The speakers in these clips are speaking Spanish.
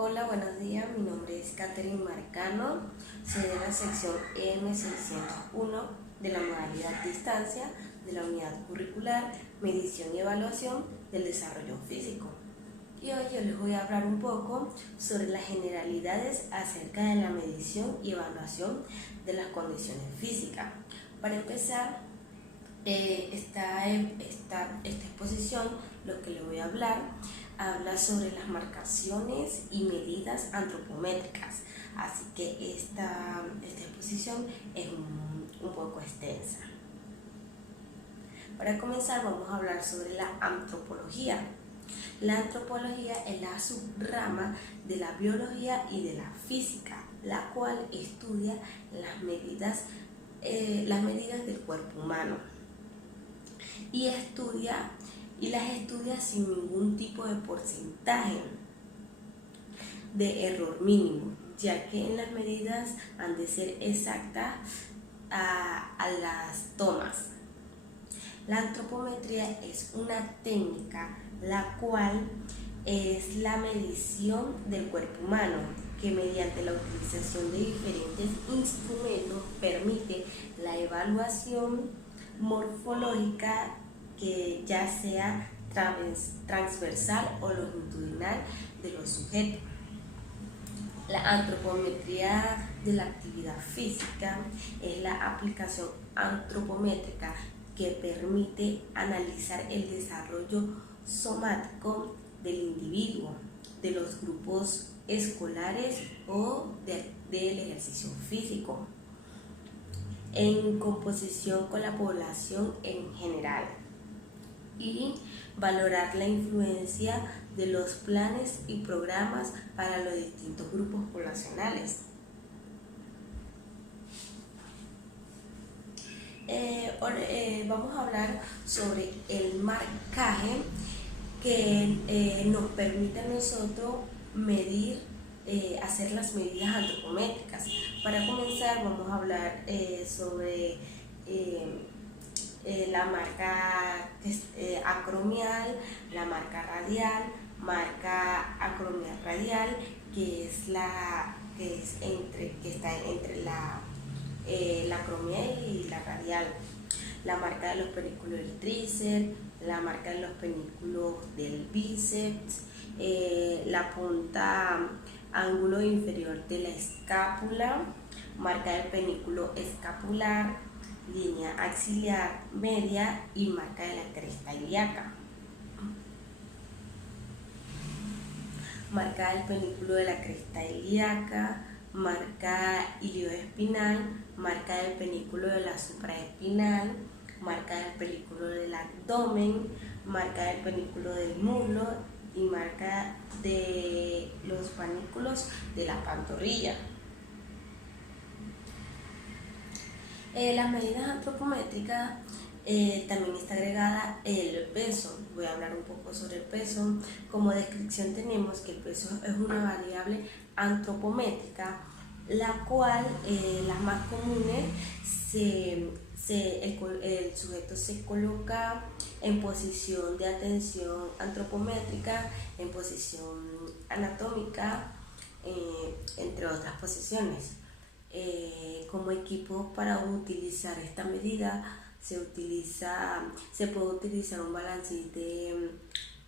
Hola, buenos días. Mi nombre es Catherine Marcano. Soy de la sección M601 de la modalidad distancia de la unidad curricular Medición y Evaluación del Desarrollo Físico. Y hoy yo les voy a hablar un poco sobre las generalidades acerca de la medición y evaluación de las condiciones físicas. Para empezar, esta exposición, lo que le voy a hablar, habla sobre las marcaciones y medidas antropométricas, así que esta exposición es un poco extensa. Para comenzar, vamos a hablar sobre la antropología. La antropología es la subrama de la biología y de la física, la cual estudia las medidas del cuerpo humano y las estudia sin ningún tipo de porcentaje de error mínimo, ya que en las medidas han de ser exactas a las tomas. La antropometría es una técnica la cual es la medición del cuerpo humano, que mediante la utilización de diferentes instrumentos permite la evaluación morfológica, que ya sea transversal o longitudinal de los sujetos. La antropometría de la actividad física es la aplicación antropométrica que permite analizar el desarrollo somático del individuo, de los grupos escolares o del ejercicio físico, en composición con la población en general, y valorar la influencia de los planes y programas para los distintos grupos poblacionales. Vamos a hablar sobre el marcaje que nos permite a nosotros medir, hacer las medidas antropométricas. Para comenzar, vamos a hablar sobre la marca acromial, la marca radial, marca acromial radial, que está entre la acromial y la radial, la marca de los pedúnculos del tríceps, la marca de los pedúnculos del bíceps, la punta ángulo inferior de la escápula, marca del pedúnculo escapular, línea axilar media y marca de la cresta ilíaca. Marca del pedúnculo de la cresta ilíaca, marca ilioespinal, marca del pedúnculo de la supraespinal, marca del pedúnculo del abdomen, marca del pedúnculo del muslo y marca de los panículos de la pantorrilla. Las medidas antropométricas también está agregada el peso. Voy a hablar un poco sobre el peso. Como descripción tenemos que el peso es una variable antropométrica, la cual las más comunes el sujeto se coloca en posición de atención antropométrica, en posición anatómica, entre otras posiciones. Como equipo para utilizar esta medida se puede utilizar un balancín de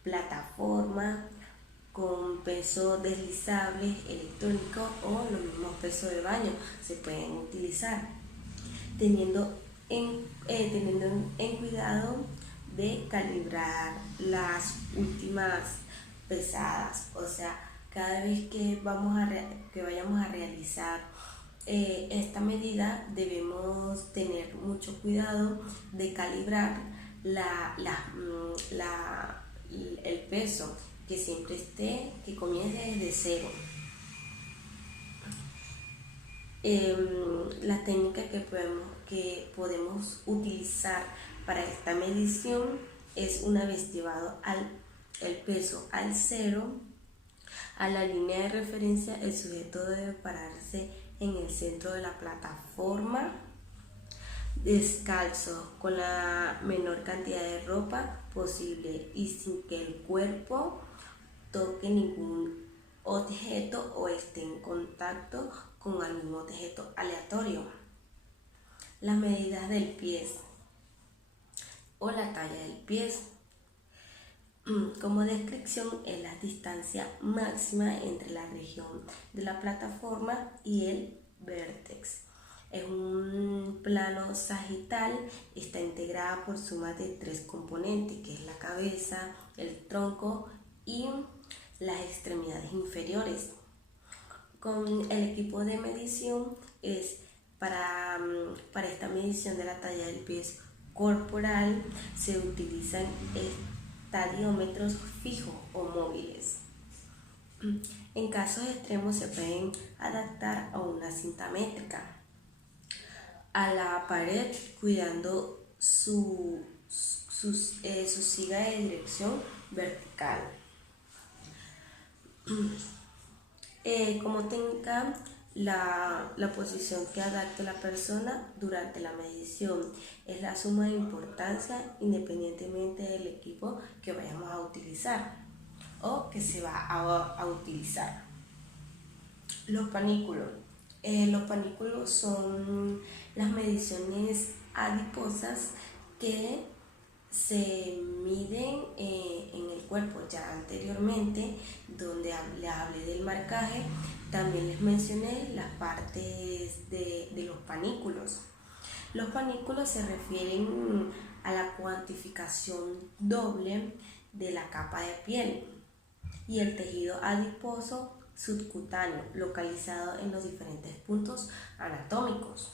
plataforma con peso deslizable electrónico o los mismos pesos de baño se pueden utilizar, teniendo en cuidado de calibrar las últimas pesadas. O sea, cada vez que vayamos a realizar esta medida, debemos tener mucho cuidado de calibrar el peso, que comience desde cero. La técnica que podemos utilizar para esta medición es una vez llevado el peso al cero, a la línea de referencia, el sujeto debe pararse en el centro de la plataforma, descalzo, con la menor cantidad de ropa posible y sin que el cuerpo toque ningún objeto o esté en contacto con algún objeto aleatorio. Las medidas del pie o la talla del pie. Como descripción, es la distancia máxima entre la región de la plataforma y el vértex. Es un plano sagital, está integrada por suma de 3 componentes, que es la cabeza, el tronco y las extremidades inferiores. Con el equipo de medición es para esta medición de la talla del pie corporal se utilizan estadiómetros fijos o móviles. En casos extremos se pueden adaptar a una cinta métrica a la pared, cuidando su siga de dirección vertical. Como técnica, la posición que adapte la persona durante la medición es la suma de importancia independientemente del equipo que vayamos a utilizar o que se va a utilizar. Los panículos. Los panículos son las mediciones adiposas que se miden en el cuerpo. Ya anteriormente, donde le hablé del marcaje, también les mencioné las partes de los panículos. Los panículos se refieren a la cuantificación doble de la capa de piel y el tejido adiposo subcutáneo localizado en los diferentes puntos anatómicos.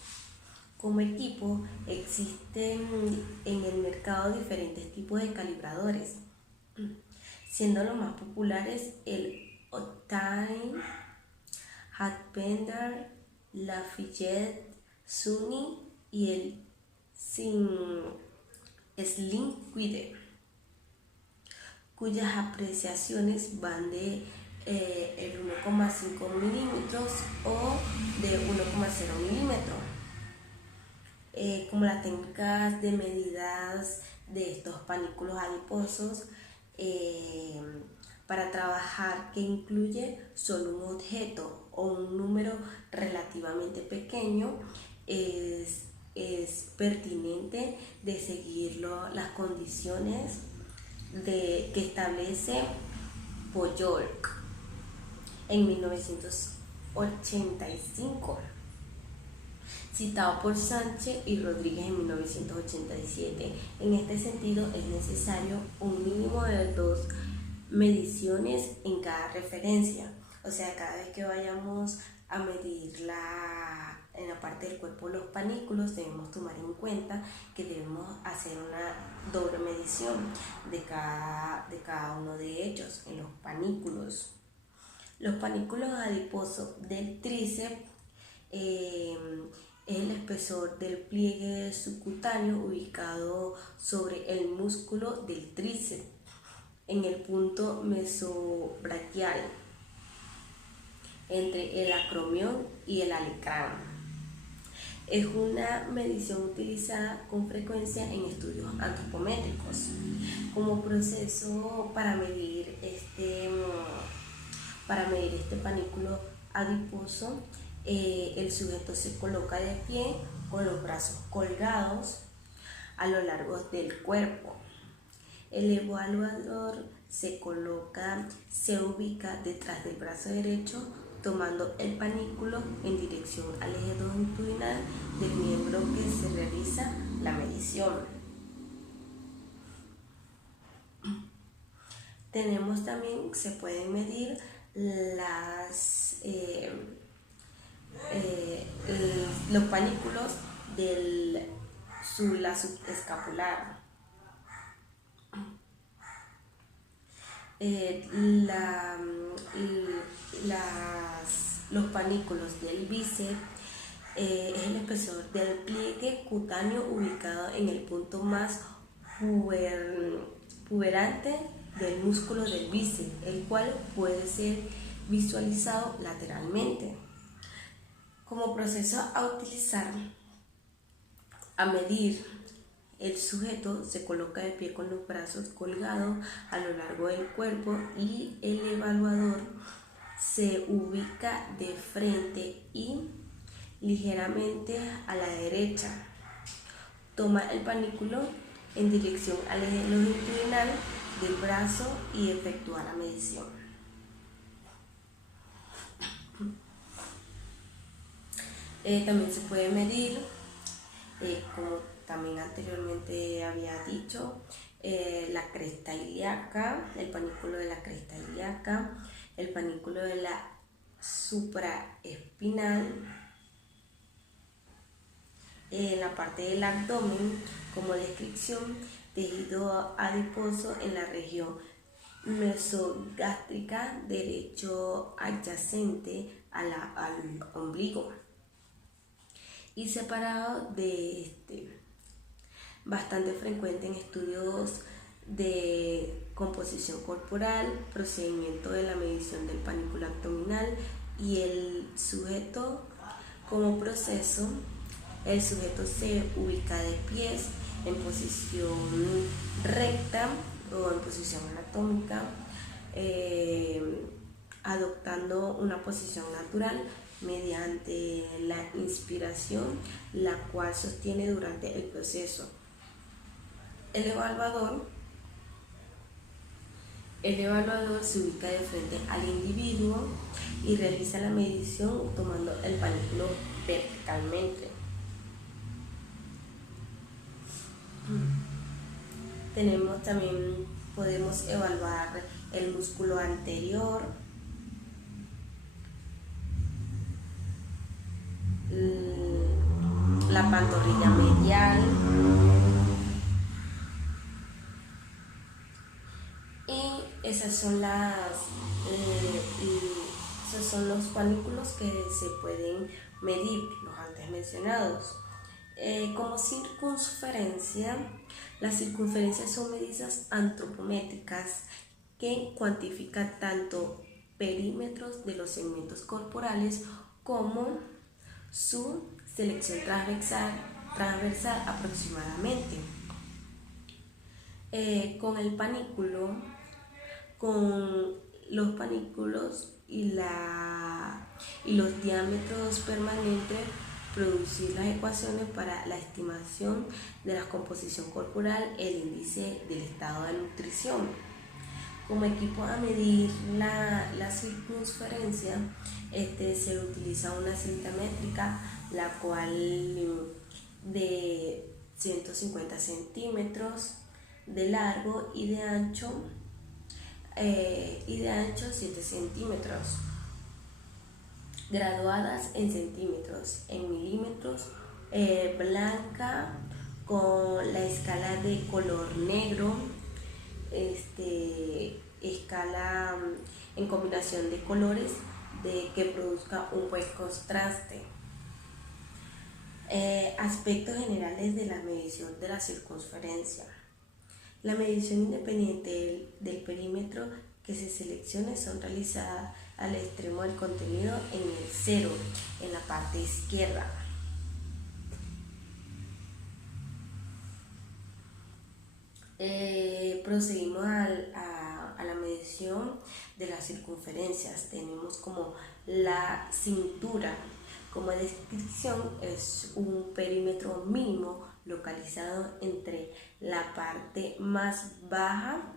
Como equipo, existen en el mercado diferentes tipos de calibradores, siendo los más populares el Octane, Hatbender, Lafayette, Sunny y el Slim-Quide, cuyas apreciaciones van de el 1,5 milímetros o de 1,0 milímetros. Como las técnicas de medidas de estos panículos adiposos para trabajar, que incluye solo un objeto o un número relativamente pequeño, es pertinente de seguir las condiciones que establece Pojork en 1985, citado por Sánchez y Rodríguez en 1987. En este sentido, es necesario un mínimo de 2 mediciones en cada referencia. O sea, cada vez que vayamos a medir en la parte del cuerpo los panículos, debemos tomar en cuenta que debemos hacer una doble medición de cada uno de ellos en los panículos. Los panículos adiposos del tríceps es el espesor del pliegue subcutáneo ubicado sobre el músculo del tríceps en el punto mesobraquial entre el acromión y el alacrán. Es una medición utilizada con frecuencia en estudios antropométricos. Como proceso para medir este panículo adiposo, el sujeto se coloca de pie con los brazos colgados a lo largo del cuerpo. El evaluador se ubica detrás del brazo derecho, tomando el panículo en dirección al eje longitudinal del miembro que se realiza la medición. Tenemos también, se pueden medir los panículos de la subescapular. Los panículos del bíceps es el espesor del pliegue cutáneo ubicado en el punto más puberante del músculo del bíceps, el cual puede ser visualizado lateralmente. Como proceso a utilizar, a medir, el sujeto se coloca de pie con los brazos colgados a lo largo del cuerpo y el evaluador se ubica de frente y ligeramente a la derecha. Toma el panículo en dirección al eje longitudinal del brazo y efectúa la medición. También se puede medir, como también anteriormente había dicho, la cresta ilíaca, el panículo de la cresta ilíaca, el panículo de la supraespinal, la parte del abdomen como descripción, tejido adiposo en la región mesogástrica derecho adyacente al ombligo y separado de este. Bastante frecuente en estudios de composición corporal, procedimiento de la medición del panículo abdominal y el sujeto como proceso. El sujeto se ubica de pies en posición recta o en posición anatómica, adoptando una posición natural mediante la inspiración, la cual sostiene durante el proceso. El evaluador se ubica de frente al individuo y realiza la medición tomando el panículo verticalmente. Podemos evaluar el músculo anterior, la pantorrilla medial y esos son los panículos que se pueden medir, los antes mencionados. Como circunferencia, las circunferencias son medidas antropométricas que cuantifican tanto perímetros de los segmentos corporales como su selección transversal aproximadamente. Con los panículos y los diámetros permanentes, producir las ecuaciones para la estimación de la composición corporal, el índice del estado de nutrición. Como equipo a medir la circunferencia, se utiliza una cinta métrica, la cual de 150 centímetros de largo y de ancho 7 centímetros, graduadas en centímetros, en milímetros, blanca con la escala de color negro, escala en combinación de colores que produzca un buen contraste. Aspectos generales de la medición de la circunferencia. La medición independiente del perímetro que se seleccione son realizadas al extremo del contenido en el 0, en la parte izquierda. Procedimos a la medición de las circunferencias. Tenemos como la cintura. Como descripción, es un perímetro mínimo localizado entre la parte más baja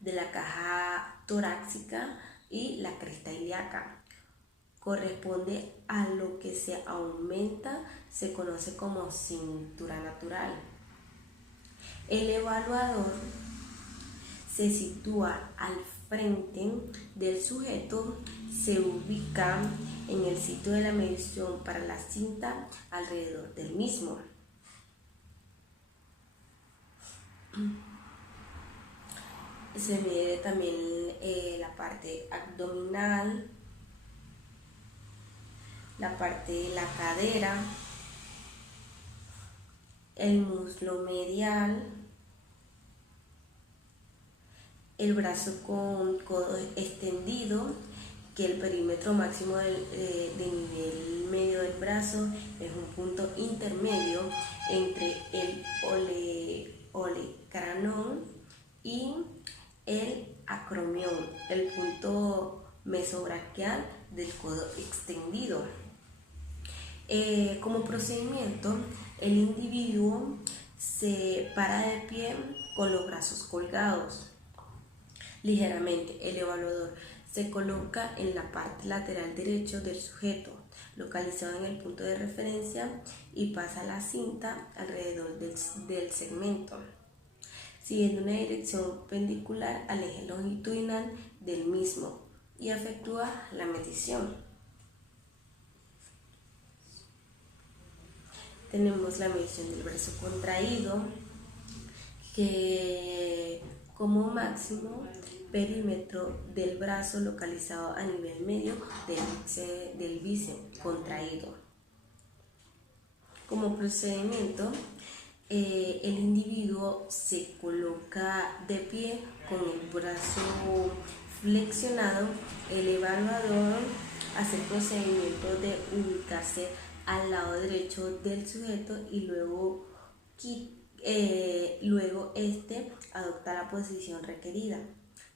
de la caja torácica y la cresta ilíaca. Corresponde a lo que se aumenta, se conoce como cintura natural. El evaluador se sitúa al frente del sujeto, se ubica en el sitio de la medición para la cinta alrededor del mismo. Se mide también la parte abdominal, la parte de la cadera, el muslo medial, el brazo con codo extendido, que el perímetro máximo de nivel medio del brazo es un punto intermedio entre el olecranon y el acromión. El punto mesobraquial del codo extendido. Como procedimiento, el individuo se para de pie con los brazos colgados ligeramente. El evaluador se coloca en la parte lateral derecha del sujeto, localizado en el punto de referencia, y pasa la cinta alrededor del segmento, siguiendo una dirección perpendicular al eje longitudinal del mismo, y efectúa la medición. Tenemos la medición del brazo contraído, que como máximo perímetro del brazo localizado a nivel medio del bíceps contraído. Como procedimiento, el individuo se coloca de pie con el brazo flexionado. El evaluador hace el procedimiento de ubicarse al lado derecho del sujeto y luego adopta la posición requerida.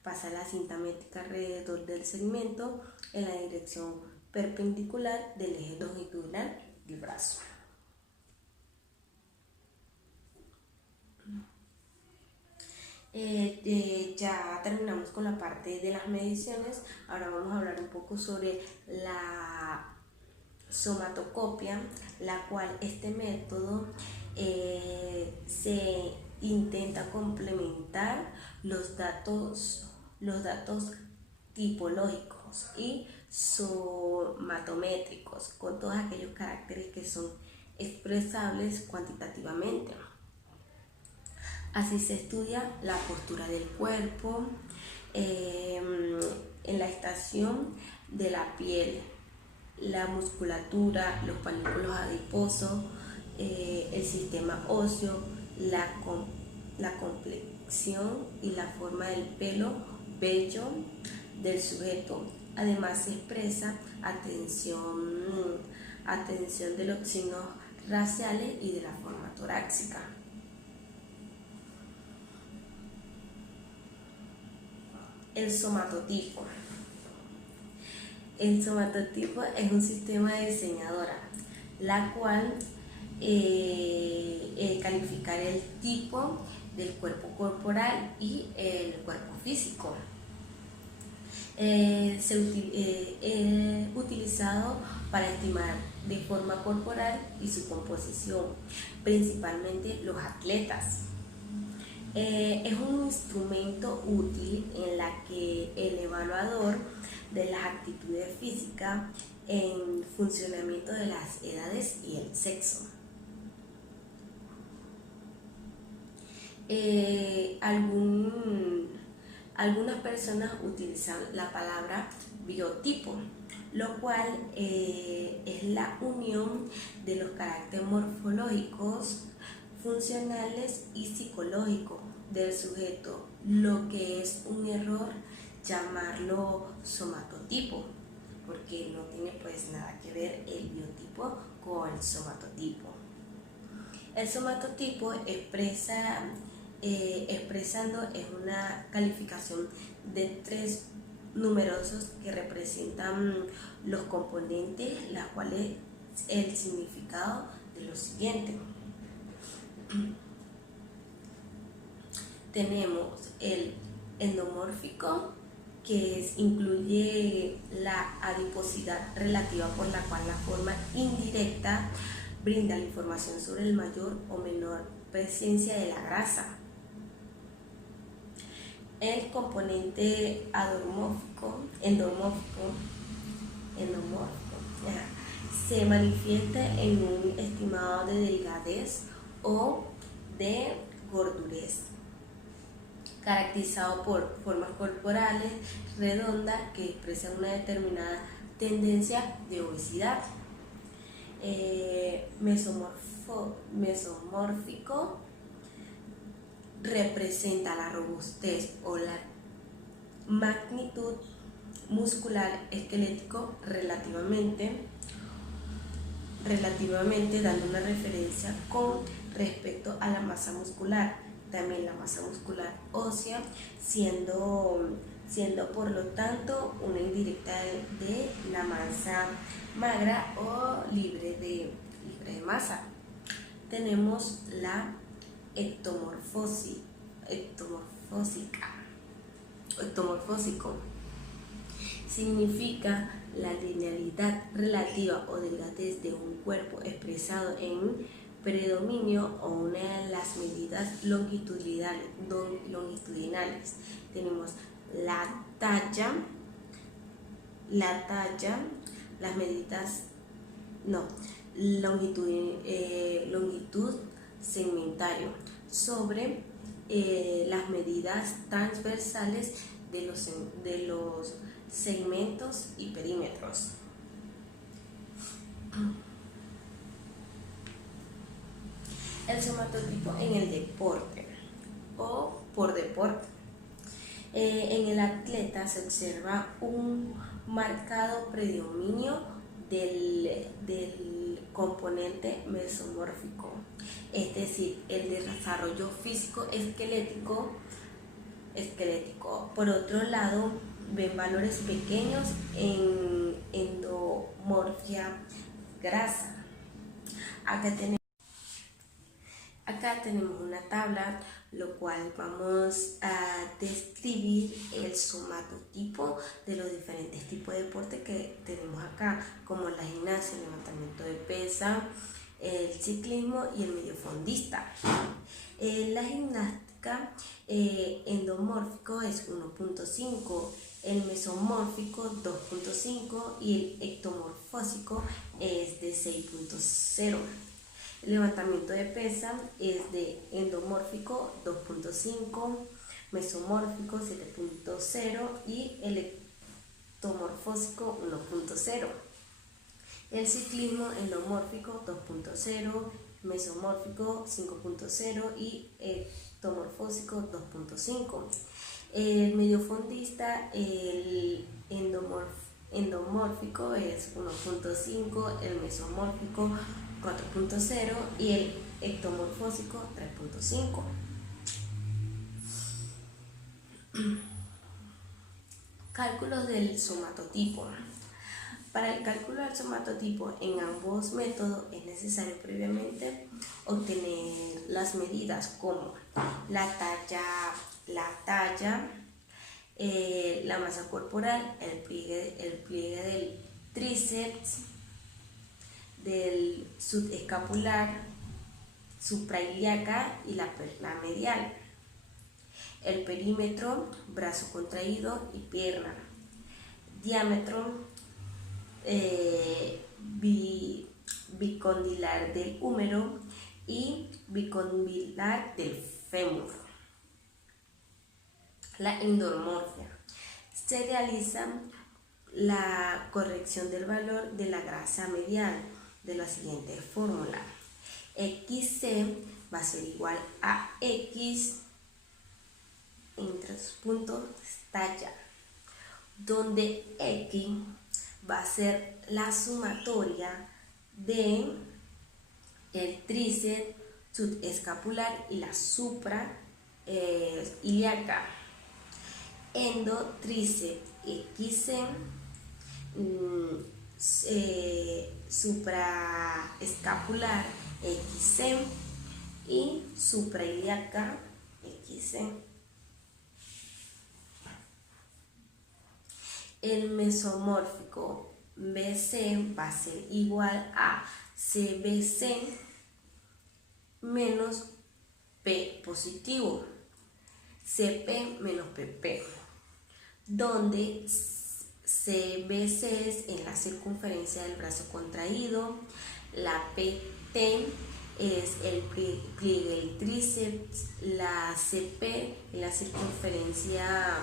Pasa la cinta métrica alrededor del segmento en la dirección perpendicular del eje longitudinal del brazo. Ya terminamos con la parte de las mediciones. Ahora vamos a hablar un poco sobre la somatocopia, la cual este método se intenta complementar los datos tipológicos y somatométricos con todos aquellos caracteres que son expresables cuantitativamente. Así se estudia la postura del cuerpo, en la estación de la piel, la musculatura, los panículos adiposos, el sistema óseo, la complexión y la forma del pelo, vello del sujeto. Además se expresa atención de los signos raciales y de la forma torácica. El somatotipo. El somatotipo es un sistema de diseñadora, la cual calificar el tipo del cuerpo corporal y el cuerpo físico. Es utilizado para estimar de forma corporal y su composición, principalmente los atletas. Es un instrumento útil en la que el evaluador de las actitudes físicas en funcionamiento de las edades y el sexo. Algunas personas utilizan la palabra biotipo, lo cual es la unión de los caracteres morfológicos, funcionales y psicológicos del sujeto, lo que es un error llamarlo somatotipo, porque no tiene pues nada que ver el biotipo con el somatotipo. El somatotipo expresando es una calificación de 3 numerosos que representan los componentes, las cuales el significado de lo siguiente. Tenemos el endomórfico, que incluye la adiposidad relativa por la cual la forma indirecta brinda la información sobre el mayor o menor presencia de la grasa. El componente endomórfico se manifiesta en un estimado de delgadez o de gordurez, caracterizado por formas corporales redondas que expresan una determinada tendencia de obesidad. Mesomórfico representa la robustez o la magnitud muscular esquelético relativamente, dando una referencia con respecto a la masa muscular. También la masa muscular ósea, siendo siendo por lo tanto una indirecta de la masa magra o libre de masa. Tenemos la ectomorfósico. Significa la linealidad relativa o delgadez de un cuerpo expresado en predominio o una de las medidas longitudinales. Tenemos la talla, las medidas, longitud segmentario sobre las medidas transversales de los segmentos y perímetros. El somatotipo en el deporte o por deporte. En el atleta se observa un marcado predominio del componente mesomórfico, es decir, el desarrollo físico esquelético. Por otro lado, ven valores pequeños en endomorfia grasa. Acá tenemos una tabla, lo cual vamos a describir el somatotipo de los diferentes tipos de deporte que tenemos acá, como la gimnasia, el levantamiento de pesa, el ciclismo y el mediofondista. La gimnástica endomórfico es 1.5, el mesomórfico 2.5 y el ectomorfósico es de 6.0. El levantamiento de pesa es de endomórfico 2.5, mesomórfico 7.0 y el ectomorfósico 1.0. El ciclismo endomórfico 2.0, mesomórfico 5.0 y ectomorfósico 2.5. El mediofondista, el endomórfico es 1.5, el mesomórfico 4.0 y el ectomorfósico 3.5. Cálculos del somatotipo. Para el cálculo del somatotipo en ambos métodos es necesario previamente obtener las medidas como la talla, la masa corporal, el pliegue del tríceps, del subescapular, suprailíaca y la perna medial, el perímetro, brazo contraído y pierna, diámetro bicondilar del húmero y bicondilar del fémur. La endomorfia. Se realiza la corrección del valor de la grasa medial de la siguiente fórmula. XC va a ser igual a X entre dos puntos talla, donde X va a ser la sumatoria de el tríceps subescapular y la suprailíaca. Endotríceps XC, supraescapular XC y suprailíaca XC. El mesomórfico BC va a ser igual a CBC menos P positivo, CP menos PP, donde CBC es en la circunferencia del brazo contraído, la PT es el pliegue del tríceps, la CP es la circunferencia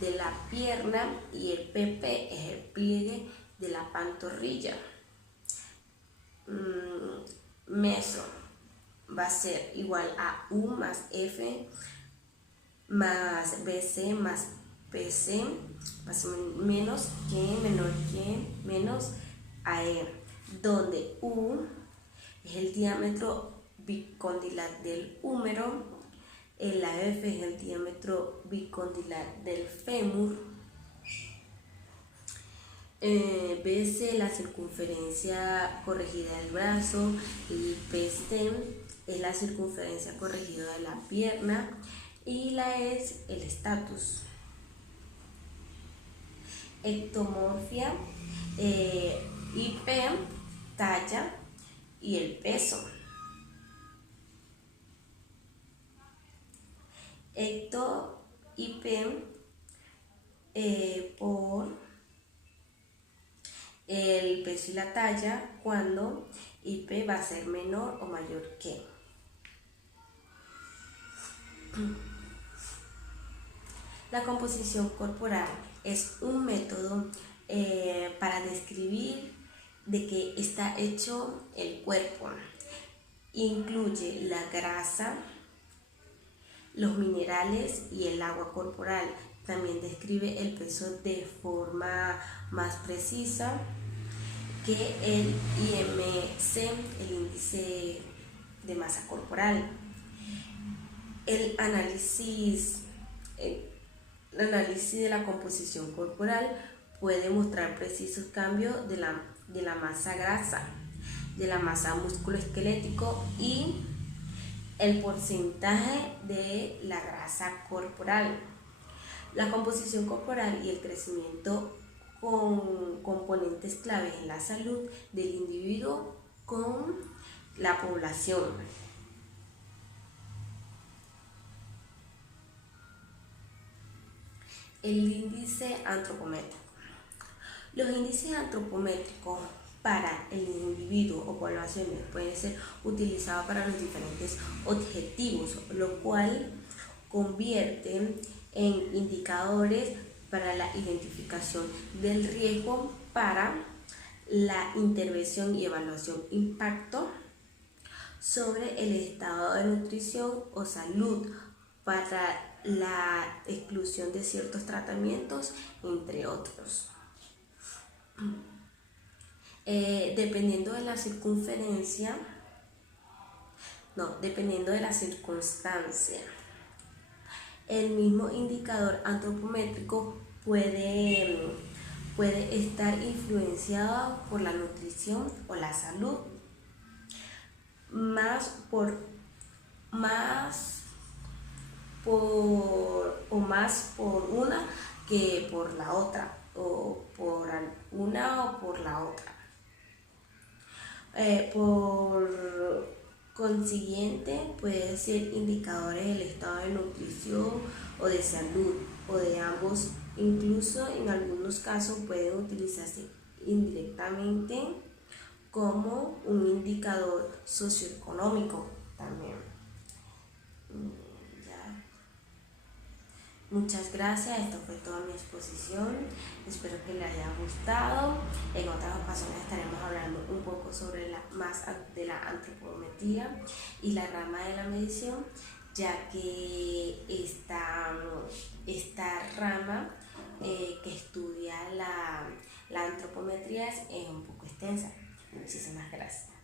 de la pierna y el PP es el pliegue de la pantorrilla. Meso va a ser igual a U más F más BC más PC más menos que menor que menos AE, donde U es el diámetro bicondilar del húmero, El AF es el diámetro bicondilar del fémur. BC, la circunferencia corregida del brazo. Y PC es la circunferencia corregida de la pierna. Y la es el estatus. Ectomorfia, IP, talla y el peso. Ecto, IP por el peso y la talla, cuando IP va a ser menor o mayor que. La composición corporal es un método para describir de qué está hecho el cuerpo. Incluye la grasa, los minerales y el agua corporal. También describe el peso de forma más precisa que el IMC, el índice de masa corporal. El análisis de la composición corporal puede mostrar precisos cambios de la masa grasa, de la masa musculoesquelético y el porcentaje de la grasa corporal. La composición corporal y el crecimiento con componentes claves en la salud del individuo con la población. El índice antropométrico. Los índices antropométricos para el individuo o poblaciones pueden ser utilizados para los diferentes objetivos, lo cual convierte en indicadores para la identificación del riesgo, para la intervención y evaluación impacto sobre el estado de nutrición o salud, para la exclusión de ciertos tratamientos, entre otros. Dependiendo de la circunstancia, el mismo indicador antropométrico puede estar influenciado por la nutrición o la salud, más por una que por la otra, o por una o por la otra. Por consiguiente, pueden ser indicadores del estado de nutrición o de salud, o de ambos. Incluso en algunos casos pueden utilizarse indirectamente como un indicador socioeconómico también. Muchas gracias, esto fue toda mi exposición, espero que les haya gustado. En otras ocasiones estaremos hablando un poco sobre más de la antropometría y la rama de la medición, ya que esta rama que estudia la antropometría es un poco extensa. Muchísimas gracias.